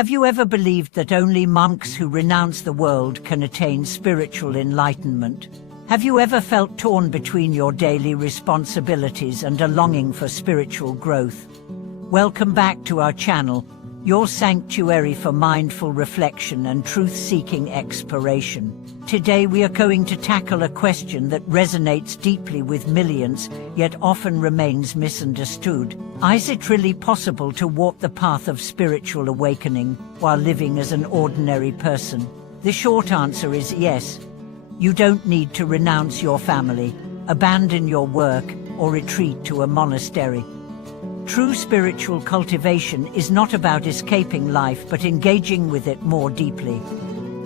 Have you ever believed that only monks who renounce the world can attain spiritual enlightenment? Have you ever felt torn between your daily responsibilities and a longing for spiritual growth? Welcome back to our channel, your sanctuary for mindful reflection and truth-seeking exploration. Today we are going to tackle a question that resonates deeply with millions, yet often remains misunderstood. Is it really possible to walk the path of spiritual awakening while living as an ordinary person? The short answer is yes. You don't need to renounce your family, abandon your work, or retreat to a monastery. True spiritual cultivation is not about escaping life but engaging with it more deeply.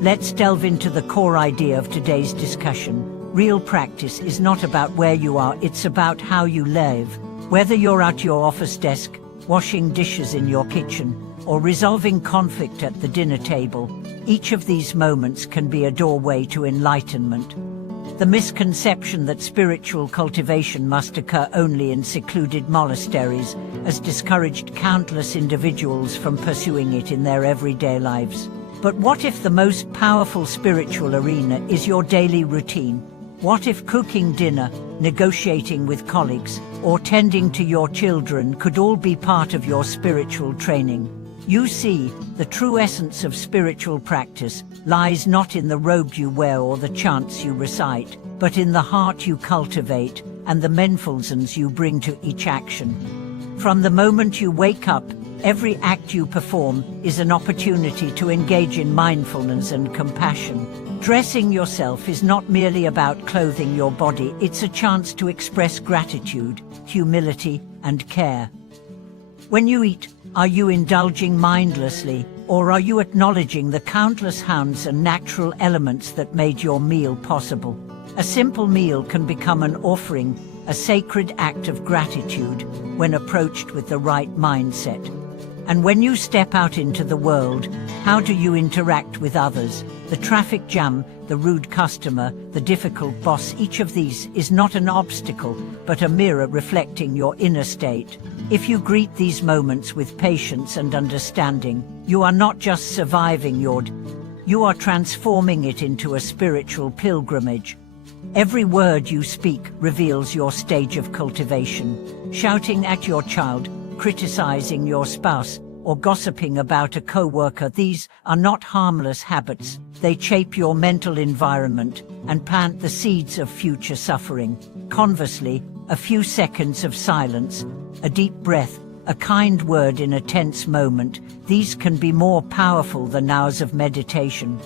Let's delve into the core idea of today's discussion. Real practice is not about where you are, it's about how you live. Whether you're at your office desk, washing dishes in your kitchen, or resolving conflict at the dinner table, each of these moments can be a doorway to enlightenment. The misconception that spiritual cultivation must occur only in secluded monasteries has discouraged countless individuals from pursuing it in their everyday lives. But what if the most powerful spiritual arena is your daily routine? What if cooking dinner, negotiating with colleagues, or tending to your children could all be part of your spiritual training? You see, the true essence of spiritual practice lies not in the robe you wear or the chants you recite, but in the heart you cultivate and the mindfulness you bring to each action. From the moment you wake up, every act you perform is an opportunity to engage in mindfulness and compassion. Dressing yourself is not merely about clothing your body, it's a chance to express gratitude, humility, and care. When you eat, are you indulging mindlessly, or are you acknowledging the countless hands and natural elements that made your meal possible? A simple meal can become an offering, a sacred act of gratitude, when approached with the right mindset. And when you step out into the world, how do you interact with others? The traffic jam, the rude customer, the difficult boss, each of these is not an obstacle, but a mirror reflecting your inner state. If you greet these moments with patience and understanding, you are not just surviving you are transforming it into a spiritual pilgrimage. Every word you speak reveals your stage of cultivation. Shouting at your child, criticizing your spouse, or gossiping about a co-worker, these are not harmless habits. They shape your mental environment and plant the seeds of future suffering. Conversely, a few seconds of silence, a deep breath, a kind word in a tense moment, these can be more powerful than hours of meditation.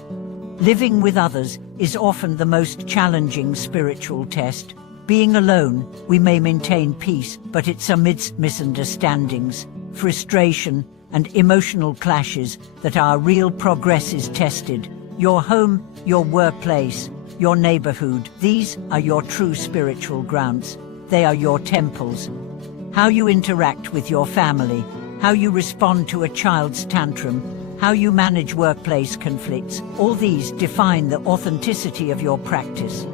Living with others is often the most challenging spiritual test. Being alone, we may maintain peace, but it's amidst misunderstandings, frustration, and emotional clashes that our real progress is tested. Your home, your workplace, your neighborhood, these are your true spiritual grounds. They are your temples. How you interact with your family, how you respond to a child's tantrum, how you manage workplace conflicts, all these define the authenticity of your practice.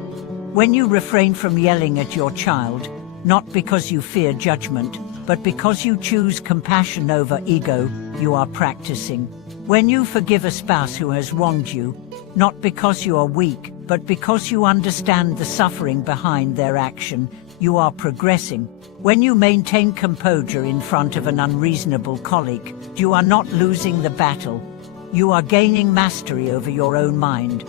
When you refrain from yelling at your child, not because you fear judgment, but because you choose compassion over ego, you are practicing. When you forgive a spouse who has wronged you, not because you are weak, but because you understand the suffering behind their action, you are progressing. When you maintain composure in front of an unreasonable colleague, you are not losing the battle. You are gaining mastery over your own mind.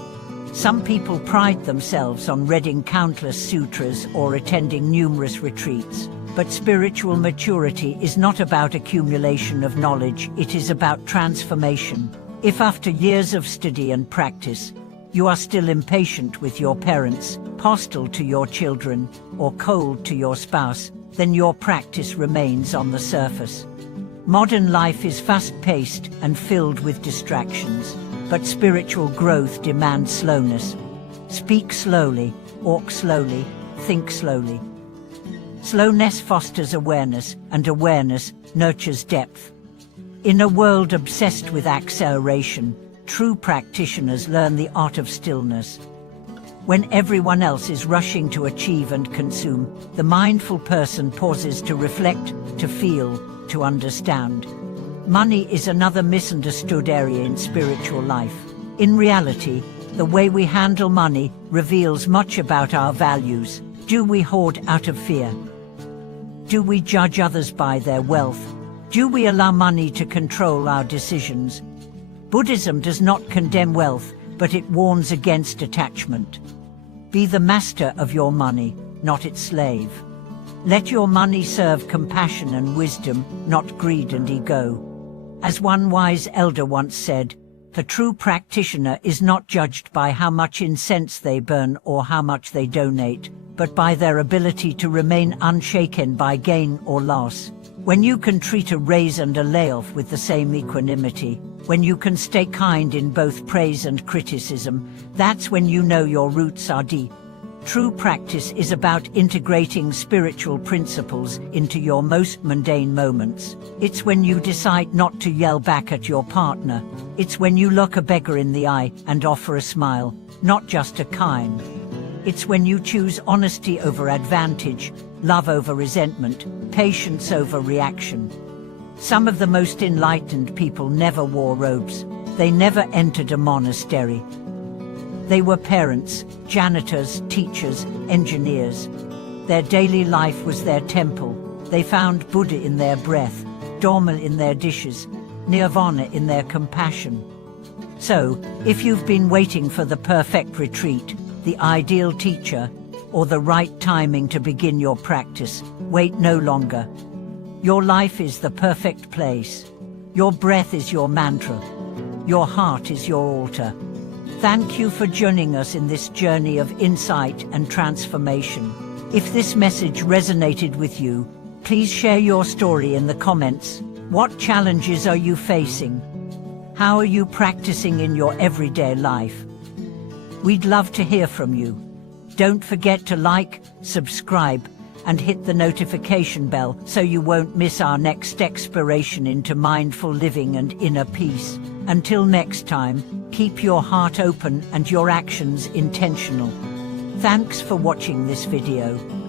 Some people pride themselves on reading countless sutras or attending numerous retreats. But spiritual maturity is not about accumulation of knowledge, it is about transformation. If after years of study and practice, you are still impatient with your parents, hostile to your children, or cold to your spouse, then your practice remains on the surface. Modern life is fast-paced and filled with distractions, but spiritual growth demands slowness. Speak slowly, walk slowly, think slowly. Slowness fosters awareness, and awareness nurtures depth. In a world obsessed with acceleration, true practitioners learn the art of stillness. When everyone else is rushing to achieve and consume, the mindful person pauses to reflect, to feel, to understand. Money is another misunderstood area in spiritual life. In reality, the way we handle money reveals much about our values. Do we hoard out of fear? Do we judge others by their wealth? Do we allow money to control our decisions? Buddhism does not condemn wealth, but it warns against attachment. Be the master of your money, not its slave. Let your money serve compassion and wisdom, not greed and ego. As one wise elder once said, the true practitioner is not judged by how much incense they burn or how much they donate, but by their ability to remain unshaken by gain or loss. When you can treat a raise and a layoff with the same equanimity, when you can stay kind in both praise and criticism, that's when you know your roots are deep. True practice is about integrating spiritual principles into your most mundane moments. It's when you decide not to yell back at your partner. It's when you look a beggar in the eye and offer a smile, not just a kind. It's when you choose honesty over advantage, love over resentment, patience over reaction. Some of the most enlightened people never wore robes. They never entered a monastery. They were parents, janitors, teachers, engineers. Their daily life was their temple. They found Buddha in their breath, Dharma in their dishes, Nirvana in their compassion. So, if you've been waiting for the perfect retreat, the ideal teacher, or the right timing to begin your practice, wait no longer. Your life is the perfect place. Your breath is your mantra. Your heart is your altar. Thank you for joining us in this journey of insight and transformation. If this message resonated with you, please share your story in the comments. What challenges are you facing? How are you practicing in your everyday life? We'd love to hear from you. Don't forget to like, subscribe, and hit the notification bell so you won't miss our next exploration into mindful living and inner peace. Until next time, keep your heart open and your actions intentional. Thanks for watching this video.